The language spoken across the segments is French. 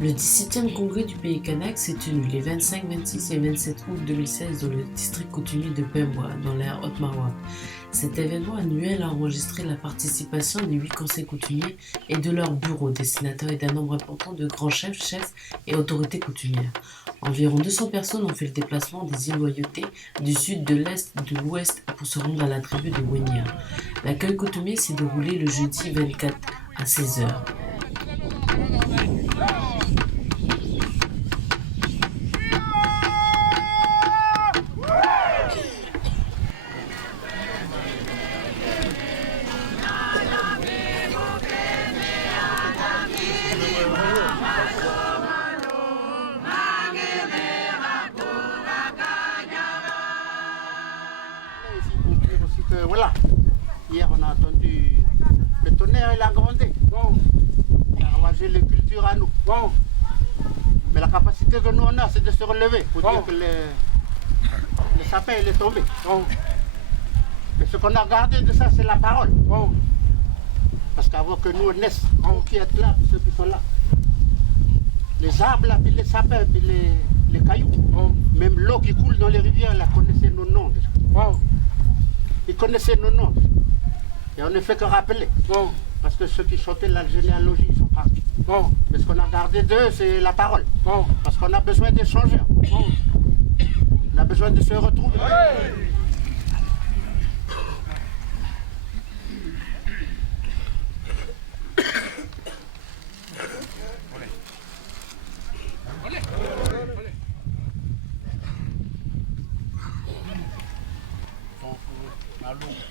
Le 17e congrès du pays kanak s'est tenu les 25, 26 et 27 août 2016 dans le district coutumier de Pemboa, dans l'aire Haute-Marwa. Cet événement annuel a enregistré la participation des 8 conseils coutumiers et de leurs bureaux, des sénateurs et d'un nombre important de grands chefs, chefs et autorités coutumières. Environ 200 personnes ont fait le déplacement des îles Loyauté, du sud, de l'est, de l'ouest pour se rendre à la tribu de Wenia. L'accueil coutumier s'est déroulé le jeudi 24 à 16 heures. Voilà, hier on a entendu le tonnerre, il a grondé. Bon. Il a ravagé les cultures à nous. Bon. Mais la capacité que nous on a, c'est de se relever pour dire que le sapin il est tombé. Bon. Mais ce qu'on a gardé de ça, c'est la parole. Bon. Parce qu'avant que nous on naisse, nous qui êtes là, ceux qui sont là, les arbres là, puis les sapins, puis les cailloux, même l'eau qui coule dans les rivières, là, connaissait nos noms. Bon. Ils connaissaient nos noms. Et on ne fait que rappeler. Bon. Parce que ceux qui chantaient la généalogie, ils sont partis. Bon. Mais ce qu'on a gardé d'eux, c'est la parole. Bon. Parce qu'on a besoin d'échanger. Bon. On a besoin de se retrouver. Ouais.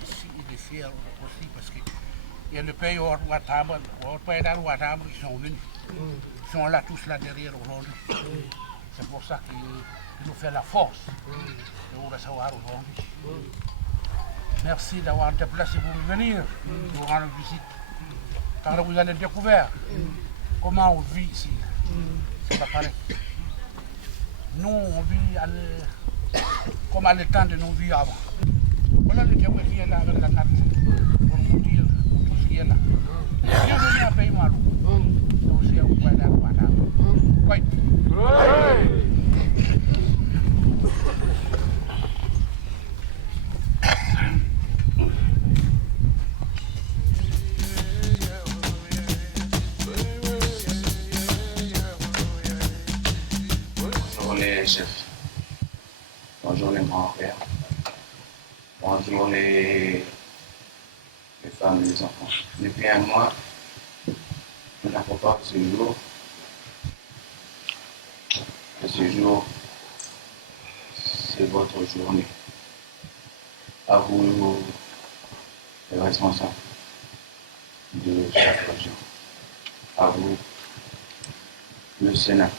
Ici, il est fier aussi parce qu'il y a le pays Ouattara, ils sont venus. Ils sont là, tous là derrière aujourd'hui. C'est pour ça qu'il nous fait la force de vous recevoir aujourd'hui. Merci d'avoir déplacé pour venir nous rendre visite. Car vous avez découvert comment on vit ici. C'est pas pareil. Nous, on vit comme à l'état de nos vies avant. Voilà le Dieu qui est là avec la nature, pour vous dire tout ce qui est là. Bienvenue à Pays Malou. C'est aussi à Ouattara. Oui. Bonjour les chefs. Bonjour les grands-pères. Bonjour les femmes et les enfants. Depuis un mois, on n'a pas ce jour. Et ce jour, c'est votre journée. À vous, les responsables de chaque région. À vous, le Sénat.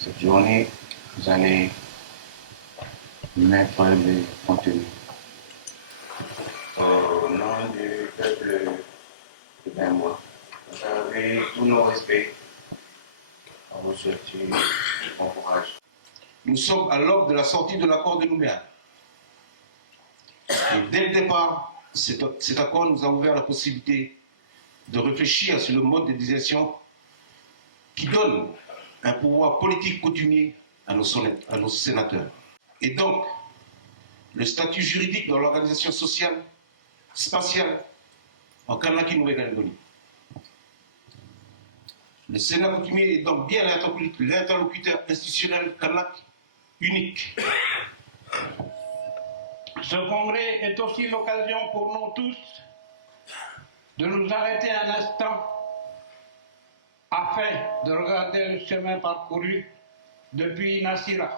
Cette journée, vous allez mettre les contenus. Au nom du peuple de Pemboa, vous avez tous nos respects. On vous souhaite bon courage. Nous sommes à l'aube de la sortie de l'accord de Nouméa. Et dès le départ, cet accord nous a ouvert la possibilité de réfléchir sur le mode de désignation qui donne un pouvoir politique coutumier à nos sénateurs. Et donc, le statut juridique dans l'organisation sociale, spatiale, en Kanaki Nouvelle-Calédonie. Le Sénat coutumier est donc bien l'interlocuteur institutionnel kanak unique. Ce congrès est aussi l'occasion pour nous tous de nous arrêter un instant afin de regarder le chemin parcouru depuis Nassira.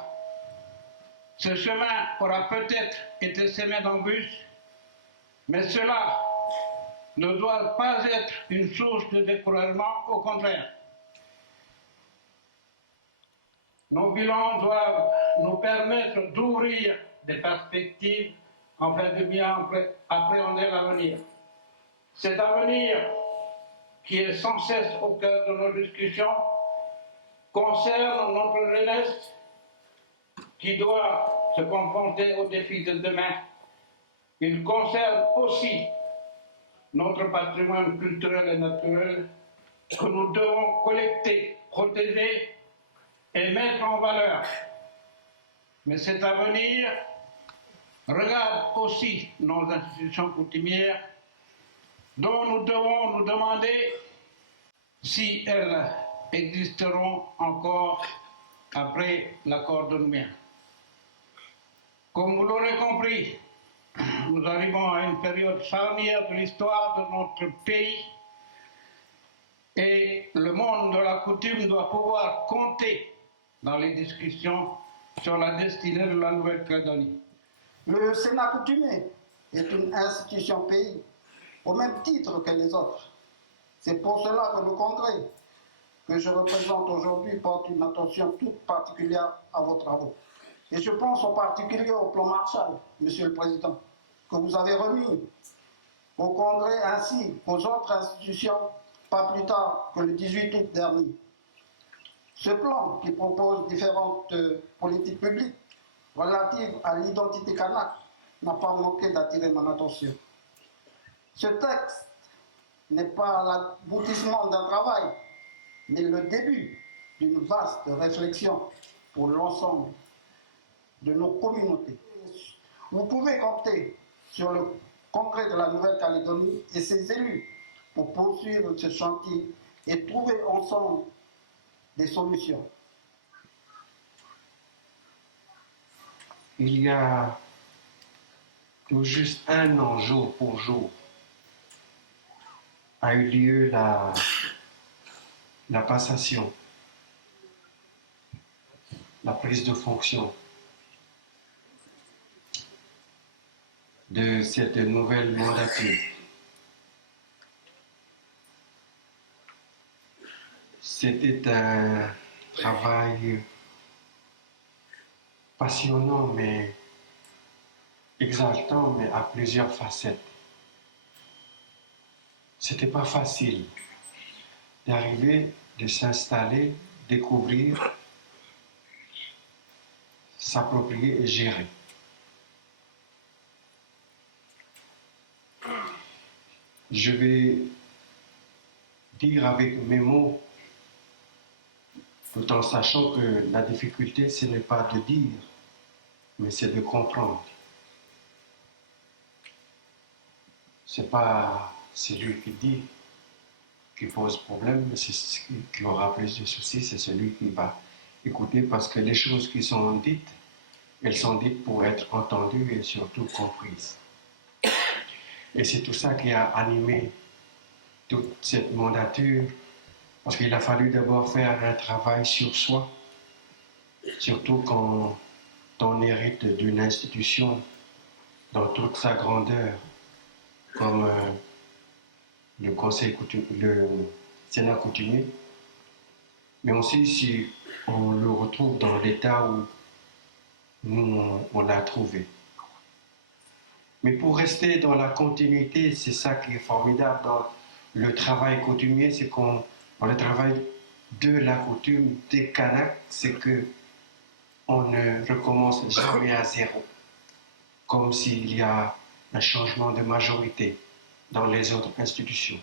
Ce chemin aura peut-être été semé d'embûches, mais cela ne doit pas être une source de découragement, au contraire. Nos bilans doivent nous permettre d'ouvrir des perspectives afin de bien appréhender l'avenir. Cet avenir, qui est sans cesse au cœur de nos discussions, concerne notre jeunesse qui doit se confronter aux défis de demain. Il concerne aussi notre patrimoine culturel et naturel que nous devons collecter, protéger et mettre en valeur. Mais cet avenir regarde aussi nos institutions coutumières dont nous devons nous demander si elles existeront encore après l'accord de Nouméa. Comme vous l'aurez compris, nous arrivons à une période charnière de l'histoire de notre pays et le monde de la coutume doit pouvoir compter dans les discussions sur la destinée de la Nouvelle-Calédonie. Le Sénat coutumier est une institution pays au même titre que les autres. C'est pour cela que le Congrès que je représente aujourd'hui porte une attention toute particulière à vos travaux. Et je pense en particulier au plan Marshall, Monsieur le Président, que vous avez remis au Congrès ainsi qu'aux autres institutions pas plus tard que le 18 août dernier. Ce plan, qui propose différentes politiques publiques relatives à l'identité kanak, n'a pas manqué d'attirer mon attention. Ce texte n'est pas l'aboutissement d'un travail, mais le début d'une vaste réflexion pour l'ensemble de nos communautés. Vous pouvez compter sur le Congrès de la Nouvelle-Calédonie et ses élus pour poursuivre ce chantier et trouver ensemble des solutions. Il y a tout juste un an, jour pour jour, a eu lieu la passation, la prise de fonction de cette nouvelle mandature. C'était un travail passionnant, mais exaltant, mais à plusieurs facettes. C'était pas facile d'arriver, de s'installer, découvrir, s'approprier et gérer. Je vais dire avec mes mots, tout en sachant que la difficulté, ce n'est pas de dire, mais c'est de comprendre. C'est pas celui qui dit qui pose problème, mais c'est celui qui aura plus de soucis, c'est celui qui va écouter, parce que les choses qui sont dites, elles sont dites pour être entendues et surtout comprises. Et c'est tout ça qui a animé toute cette mandature, parce qu'il a fallu d'abord faire un travail sur soi, surtout quand on hérite d'une institution dans toute sa grandeur, comme le Sénat coutumier, mais aussi si on le retrouve dans l'état où nous on l'a trouvé. Mais pour rester dans la continuité, c'est ça qui est formidable dans le travail coutumier, c'est qu'on dans le travail de la coutume des Kanaks, c'est que on ne recommence jamais à zéro, comme s'il y a un changement de majorité dans les autres institutions.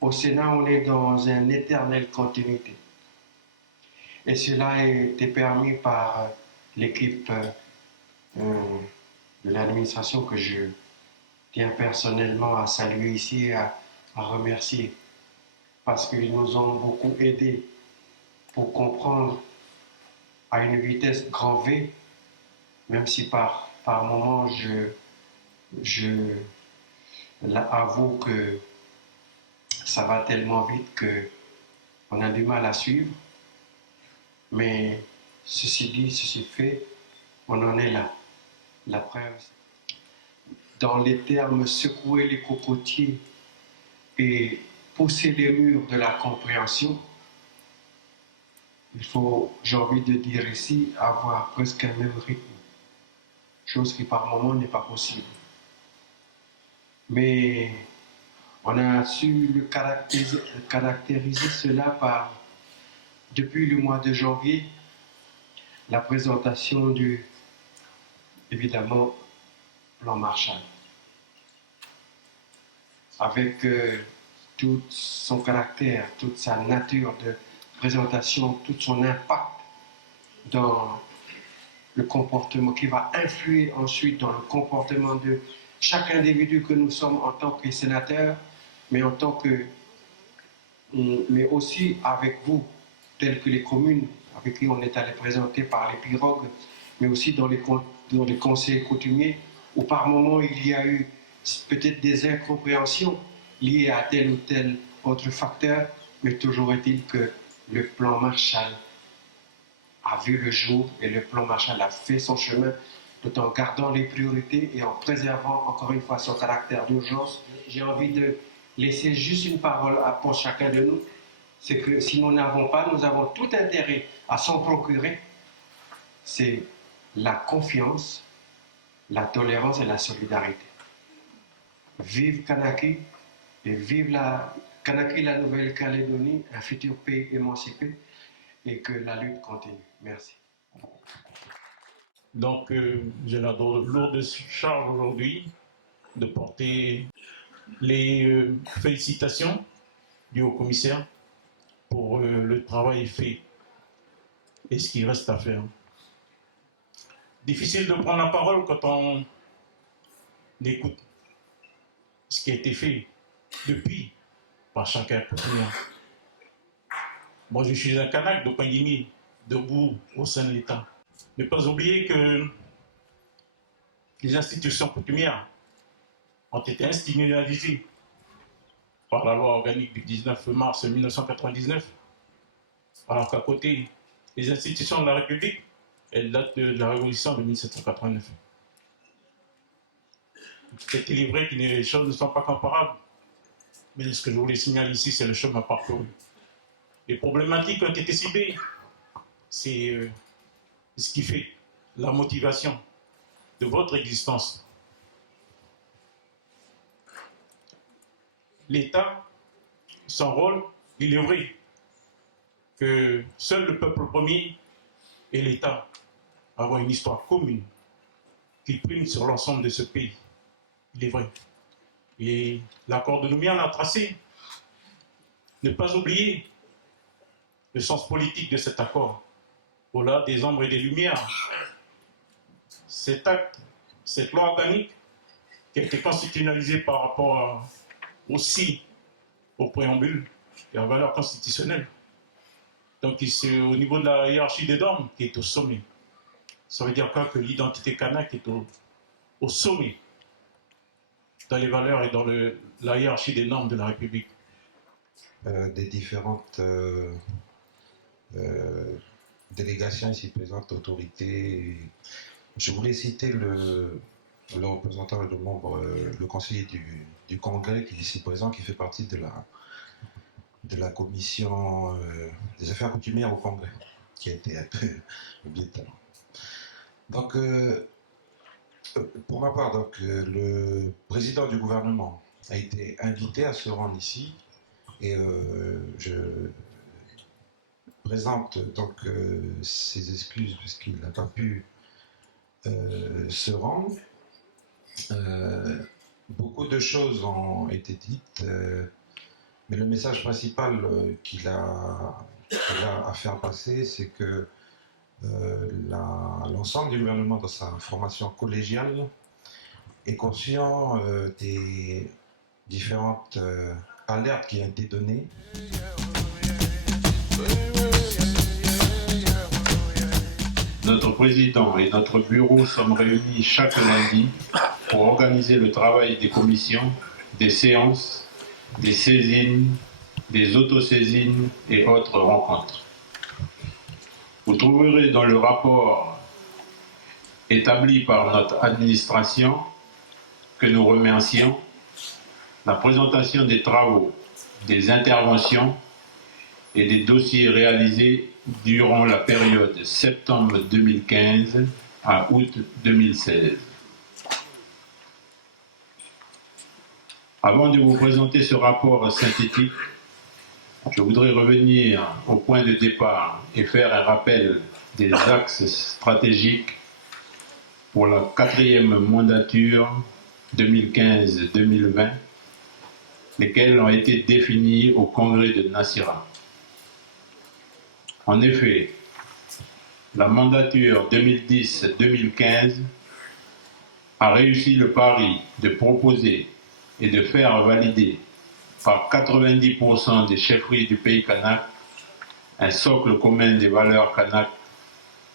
Au Sénat, on est dans une éternelle continuité. Et cela a été permis par l'équipe de l'administration que je tiens personnellement à saluer ici et à remercier, parce qu'ils nous ont beaucoup aidés pour comprendre à une vitesse grand V, même si par moments je avoue que ça va tellement vite qu'on a du mal à suivre. Mais ceci dit, ceci fait, on en est là. La preuve, dans les termes secouer les cocotiers et pousser les murs de la compréhension, il faut, j'ai envie de dire ici, avoir presque un même rythme, chose qui par moment n'est pas possible. Mais on a su caractériser cela par, depuis le mois de janvier, la présentation du, évidemment, plan Marshall, avec tout son caractère, toute sa nature de présentation, tout son impact dans le comportement, qui va influer ensuite dans le comportement de chaque individu que nous sommes en tant que sénateurs, mais mais aussi avec vous, tels que les communes avec qui on est allé présenter par les pirogues, mais aussi dans les conseils coutumiers, où par moments il y a eu peut-être des incompréhensions liées à tel ou tel autre facteur, mais toujours est-il que le plan Marshall a vu le jour et le plan Marshall a fait son chemin, tout en gardant les priorités et en préservant encore une fois son caractère d'urgence. J'ai envie de laisser juste une parole pour chacun de nous, c'est que si nous n'avons pas, nous avons tout intérêt à s'en procurer, c'est la confiance, la tolérance et la solidarité. Vive Kanaki et vive Kanaki, la Nouvelle-Calédonie, un futur pays émancipé, et que la lutte continue. Merci. Donc, j'ai la lourde charge aujourd'hui de porter les félicitations du haut-commissaire pour le travail fait et ce qui reste à faire. Difficile de prendre la parole quand on écoute ce qui a été fait depuis par chacun. Moi, je suis un Kanak de Pangimi, debout au sein de l'État. Ne pas oublier que les institutions coutumières ont été institutionnalisées par la loi organique du 19 mars 1999, alors qu'à côté, les institutions de la République, elles datent de la Révolution de 1789. C'est vrai que les choses ne sont pas comparables, mais ce que je voulais signaler ici, c'est le chemin parcouru. Les problématiques ont été ciblées, c'est ce qui fait la motivation de votre existence. L'État, son rôle, il est vrai que seul le peuple premier et l'État avoir une histoire commune qui prime sur l'ensemble de ce pays. Il est vrai. Et l'accord de Nouméa l'a tracé. Ne pas oublier le sens politique de cet accord, au-delà des ombres et des lumières. Cet acte, cette loi organique, qui a été constitutionnalisée par rapport aussi au préambule et à la valeur constitutionnelle. Donc c'est au niveau de la hiérarchie des normes qui est au sommet. Ça veut dire quoi? Que l'identité kanak est au sommet dans les valeurs et dans la hiérarchie des normes de la République. Des différentes délégations ici présentes, autorités. Je voulais citer le représentant, le membre, le conseiller du Congrès qui est ici présent, qui fait partie de la commission des affaires coutumières au Congrès, qui a été un peu oublié tout à l'heure. Donc, pour ma part, donc, le président du gouvernement a été invité à se rendre ici et je présente donc ses excuses puisqu'il n'a pas pu se rendre. Beaucoup de choses ont été dites, mais le message principal qu'il a à faire passer, c'est que l'ensemble du gouvernement, dans sa formation collégiale, est conscient des différentes alertes qui ont été données. Notre président et notre bureau sommes réunis chaque lundi pour organiser le travail des commissions, des séances, des saisines, des autosaisines et autres rencontres. Vous trouverez dans le rapport établi par notre administration, que nous remercions, la présentation des travaux, des interventions et des dossiers réalisés durant la période septembre 2015 à août 2016. Avant de vous présenter ce rapport synthétique, je voudrais revenir au point de départ et faire un rappel des axes stratégiques pour la 4e mandature 2015-2020, lesquels ont été définis au congrès de Nassira. En effet, la mandature 2010-2015 a réussi le pari de proposer et de faire valider par 90% des chefferies du pays kanak un socle commun des valeurs kanak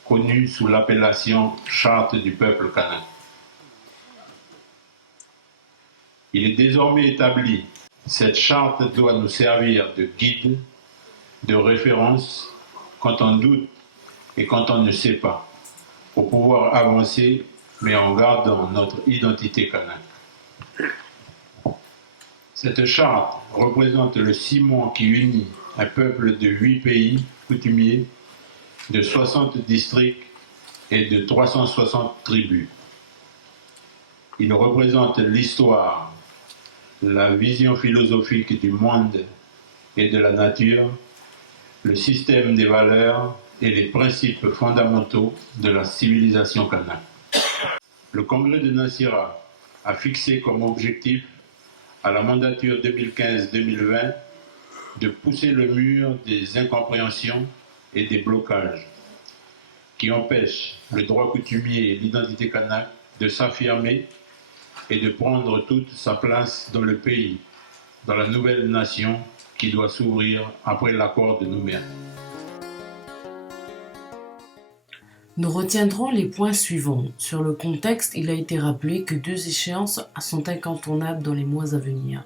connu sous l'appellation Charte du peuple kanak. Il est désormais établi, cette charte doit nous servir de guide, de référence quand on doute et quand on ne sait pas, pour pouvoir avancer mais en gardant notre identité kanak. Cette charte représente le ciment qui unit un peuple de 8 pays coutumiers, de 60 districts et de 360 tribus. Il représente l'histoire, la vision philosophique du monde et de la nature, le système des valeurs et les principes fondamentaux de la civilisation kanak. Le congrès de Nassira a fixé comme objectif à la mandature 2015-2020 de pousser le mur des incompréhensions et des blocages qui empêchent le droit coutumier et l'identité kanak de s'affirmer et de prendre toute sa place dans le pays, dans la nouvelle nation qui doit s'ouvrir après l'accord de Nouméa. Nous retiendrons les points suivants. Sur le contexte, il a été rappelé que 2 échéances sont incontournables dans les mois à venir.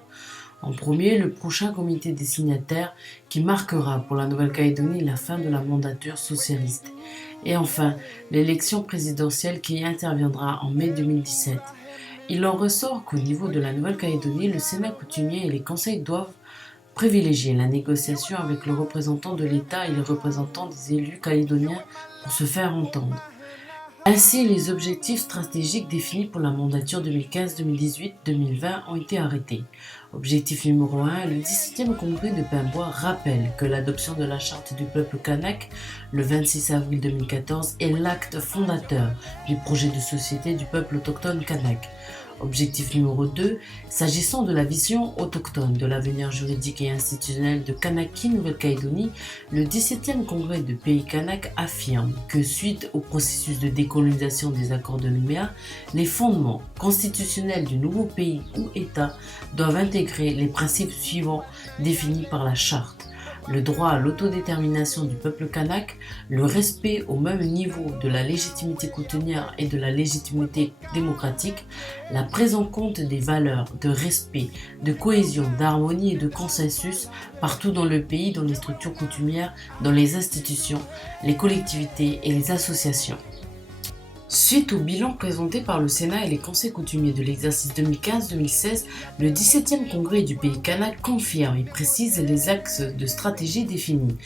En premier, le prochain comité des signataires qui marquera pour la Nouvelle-Calédonie la fin de la mandature socialiste. Et enfin, l'élection présidentielle qui interviendra en mai 2017. Il en ressort qu'au niveau de la Nouvelle-Calédonie, le Sénat coutumier et les conseils doivent privilégier la négociation avec le représentant de l'État et les représentants des élus calédoniens pour se faire entendre. Ainsi, les objectifs stratégiques définis pour la mandature 2015-2018-2020 ont été arrêtés. Objectif numéro 1, le 17e congrès de Pimbois rappelle que l'adoption de la charte du peuple kanak le 26 avril 2014 est l'acte fondateur du projet de société du peuple autochtone kanak. Objectif numéro 2, s'agissant de la vision autochtone de l'avenir juridique et institutionnel de Kanaki Nouvelle-Calédonie, le 17e congrès de Pays Kanak affirme que suite au processus de décolonisation des accords de Nouméa, les fondements constitutionnels du nouveau pays ou État doivent intégrer les principes suivants définis par la charte. Le droit à l'autodétermination du peuple kanak, le respect au même niveau de la légitimité coutumière et de la légitimité démocratique, la prise en compte des valeurs de respect, de cohésion, d'harmonie et de consensus partout dans le pays, dans les structures coutumières, dans les institutions, les collectivités et les associations. Suite au bilan présenté par le Sénat et les conseils coutumiers de l'exercice 2015-2016, le 17e congrès du pays kanak confirme et précise les axes de stratégie définis.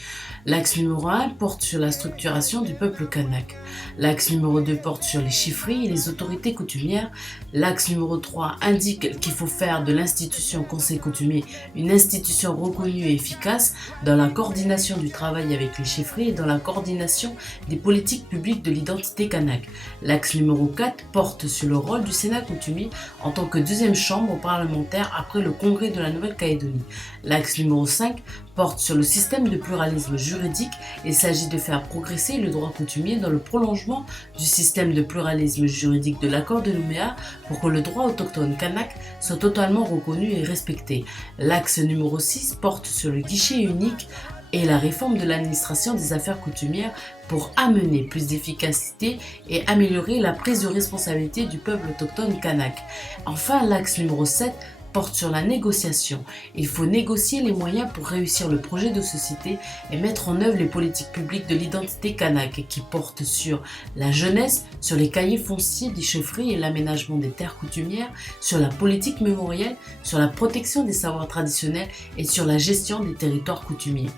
L'axe numéro 1 porte sur la structuration du peuple kanak. L'axe numéro 2 porte sur les chiffreries et les autorités coutumières. L'axe numéro 3 indique qu'il faut faire de l'institution conseil coutumier une institution reconnue et efficace dans la coordination du travail avec les chiffreries et dans la coordination des politiques publiques de l'identité kanak. L'axe numéro 4 porte sur le rôle du Sénat coutumier en tant que deuxième chambre parlementaire après le congrès de la Nouvelle-Calédonie. L'axe numéro 5 porte sur le système de pluralisme juridique. Il s'agit de faire progresser le droit coutumier dans le prolongement du système de pluralisme juridique de l'accord de Nouméa pour que le droit autochtone kanak soit totalement reconnu et respecté. L'axe numéro 6 porte sur le guichet unique et la réforme de l'administration des affaires coutumières pour amener plus d'efficacité et améliorer la prise de responsabilité du peuple autochtone kanak. Enfin, l'axe numéro 7 porte sur la négociation. Il faut négocier les moyens pour réussir le projet de société et mettre en œuvre les politiques publiques de l'identité kanak qui portent sur la jeunesse, sur les cahiers fonciers des chefferies et l'aménagement des terres coutumières, sur la politique mémorielle, sur la protection des savoirs traditionnels et sur la gestion des territoires coutumiers.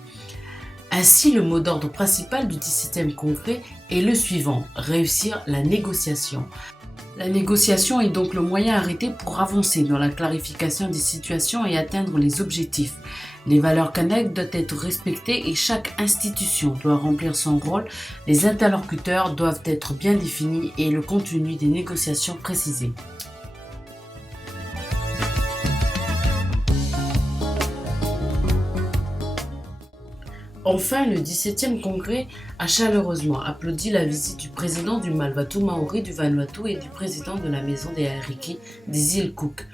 Ainsi, le mot d'ordre principal du 17e congrès est le suivant, réussir la négociation. La négociation est donc le moyen arrêté pour avancer dans la clarification des situations et atteindre les objectifs. Les valeurs kanak doivent être respectées et chaque institution doit remplir son rôle. Les interlocuteurs doivent être bien définis et le contenu des négociations précisé. Enfin, le 17e congrès a chaleureusement applaudi la visite du président du Malvatou Maori du Vanuatu et du président de la maison des Ariki des îles Cook.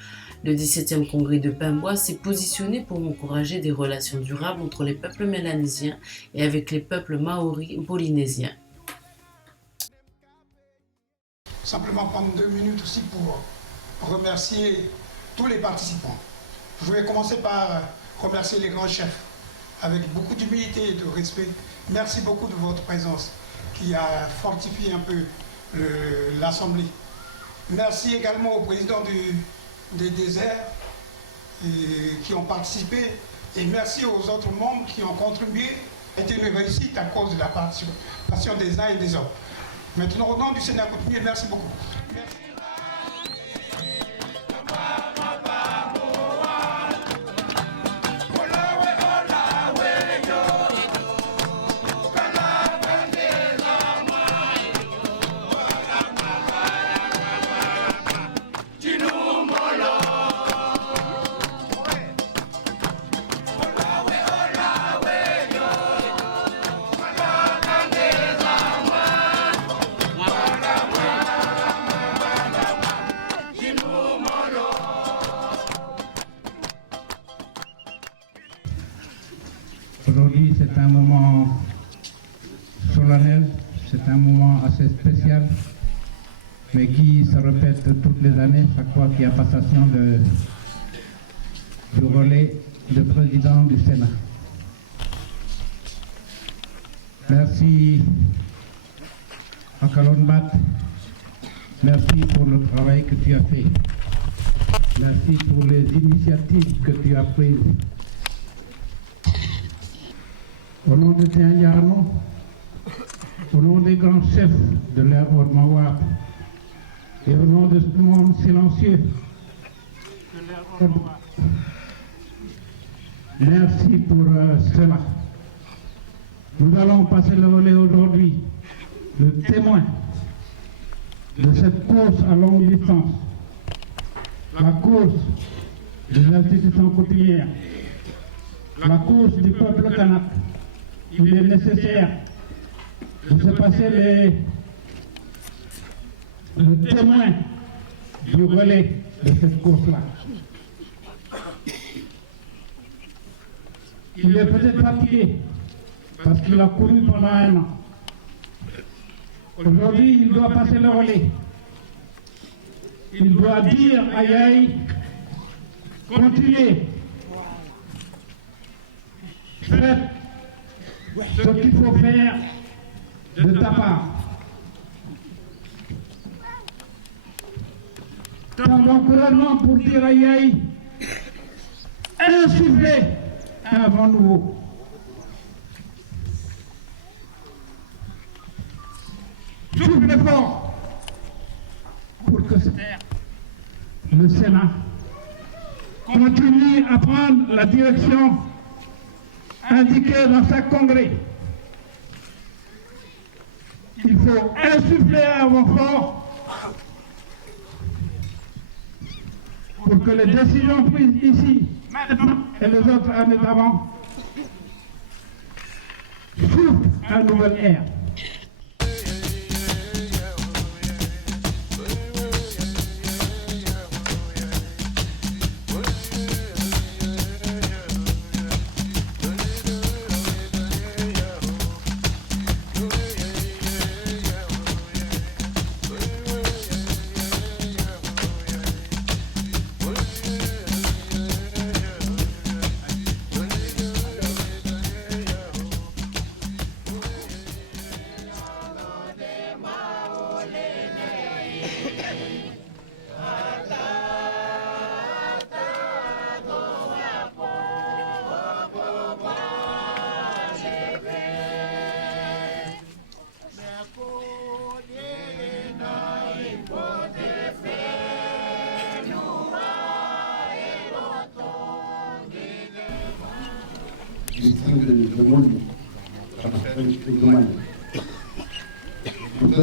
Le 17e congrès de Pemboa s'est positionné pour encourager des relations durables entre les peuples mélanésiens et avec les peuples maoris polynésiens. Simplement prendre 2 minutes aussi pour remercier tous les participants. Je vais commencer par remercier les grands chefs avec beaucoup d'humilité et de respect. Merci beaucoup de votre présence qui a fortifié un peu l'Assemblée. Merci également aux présidents des déserts qui ont participé et merci aux autres membres qui ont contribué. C'était une réussite à cause de la participation des uns et des autres. Maintenant, au nom du Sénat coutumier, merci beaucoup. Merci. Aujourd'hui, c'est un moment solennel, c'est un moment assez spécial, mais qui se répète toutes les années, chaque fois qu'il y a passation du relais de président du Sénat. Merci à Kalonbat, merci pour le travail que tu as fait, merci pour les initiatives que tu as prises. Au nom de Tianyarno, au nom des grands chefs de l'ère Ormawa et au nom de ce monde silencieux de l'ère Ormawa, merci pour cela. Nous allons passer le relais aujourd'hui, le témoin de cette course à longue distance, la course des institutions coutumières, la course du peuple kanak. Il est nécessaire de se passer le témoin du relais de cette course-là. Il est peut-être fatigué parce qu'il a couru pendant 1 an. Aujourd'hui, il doit passer le relais. Il doit dire à Yaï, continuez, faites ce qu'il faut faire de ta part. Tant d'encouragement pour dire à Yaï, insuffler un vent nouveau. Soufflez fort pour que le Sénat continue à prendre la direction indiqué dans chaque congrès. Il faut insuffler un vent fort pour que les décisions prises ici, maintenant et les autres années d'avant soufflent un nouvel air. le monde. Donc,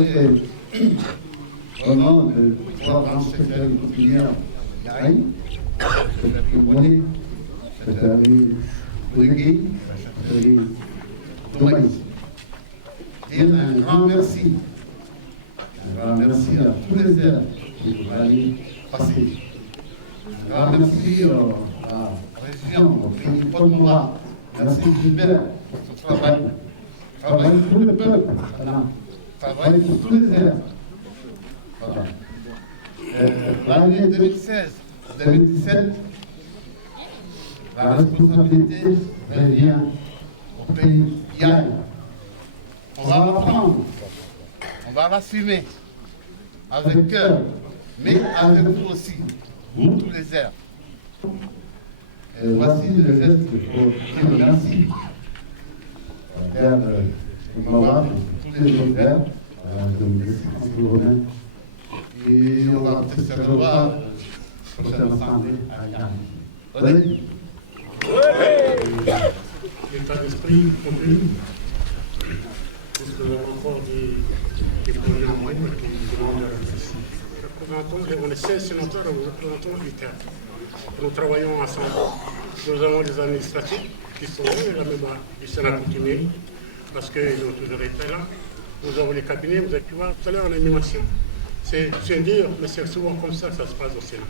vraiment, de pouvoir rencontrer une coutumière Aïe, c'est allé au Négui, c'est allé de maïs. Et un grand merci. Un grand merci à tous les aides qui vont aller passer. Un grand merci à la région, au pays de Côte-d'Ivoire. Merci Gilbert pour ce travail. Travail pour le peuple. Travail pour tous les aides. Voilà. L'année 2016-2017, la responsabilité revient au pays Yaï. On va l'apprendre, on va l'assumer avec cœur, mais avec vous aussi, vous tous les airs. Et voici le geste pour dire merci. Vers le Maroc, tous les autres airs, je me laisse entre vos mains. Et on va peut-être se revoir prochaine assemblée à Yann. Oui. L'état d'esprit compris. Puisque encore des problèmes qui demandent on est 16 sénateurs, nous représentons 8 terres. Nous travaillons ensemble. Nous avons les administratifs qui sont la mémoire du Sénat coutumier, parce qu'ils ont toujours été là. Nous avons les cabinets, vous avez pu voir tout à l'heure en animation. C'est dur, mais c'est souvent comme ça que ça se passe au Sénat.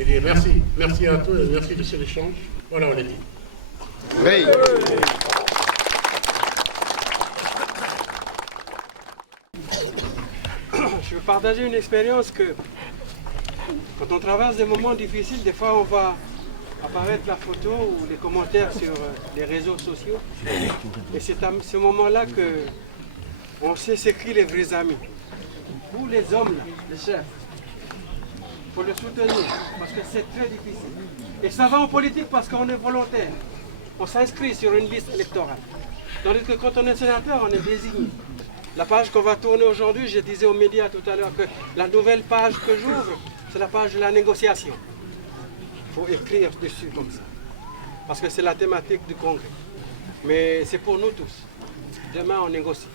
Et dire merci, merci à tous et merci de cet échange. Voilà, on est dit. Oui. Je veux partager une expérience que quand on traverse des moments difficiles, des fois on va apparaître la photo ou les commentaires sur les réseaux sociaux. Et c'est à ce moment-là qu'on sait s'écrire les vrais amis. Vous les hommes, là, les chefs, il faut le soutenir parce que c'est très difficile. Et ça va en politique parce qu'on est volontaire. On s'inscrit sur une liste électorale. Tandis que quand on est sénateur, on est désigné. La page qu'on va tourner aujourd'hui, je disais aux médias tout à l'heure que la nouvelle page que j'ouvre, c'est la page de la négociation. Il faut écrire dessus comme ça. Parce que c'est la thématique du congrès. Mais c'est pour nous tous. Demain, on négocie.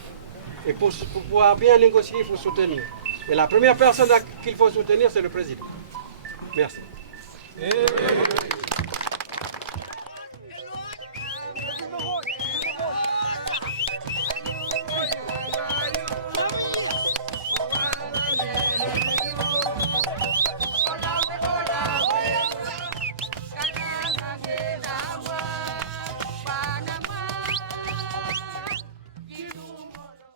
Et pour pouvoir bien négocier, il faut soutenir. Et la première personne qu'il faut soutenir, c'est le président. Merci.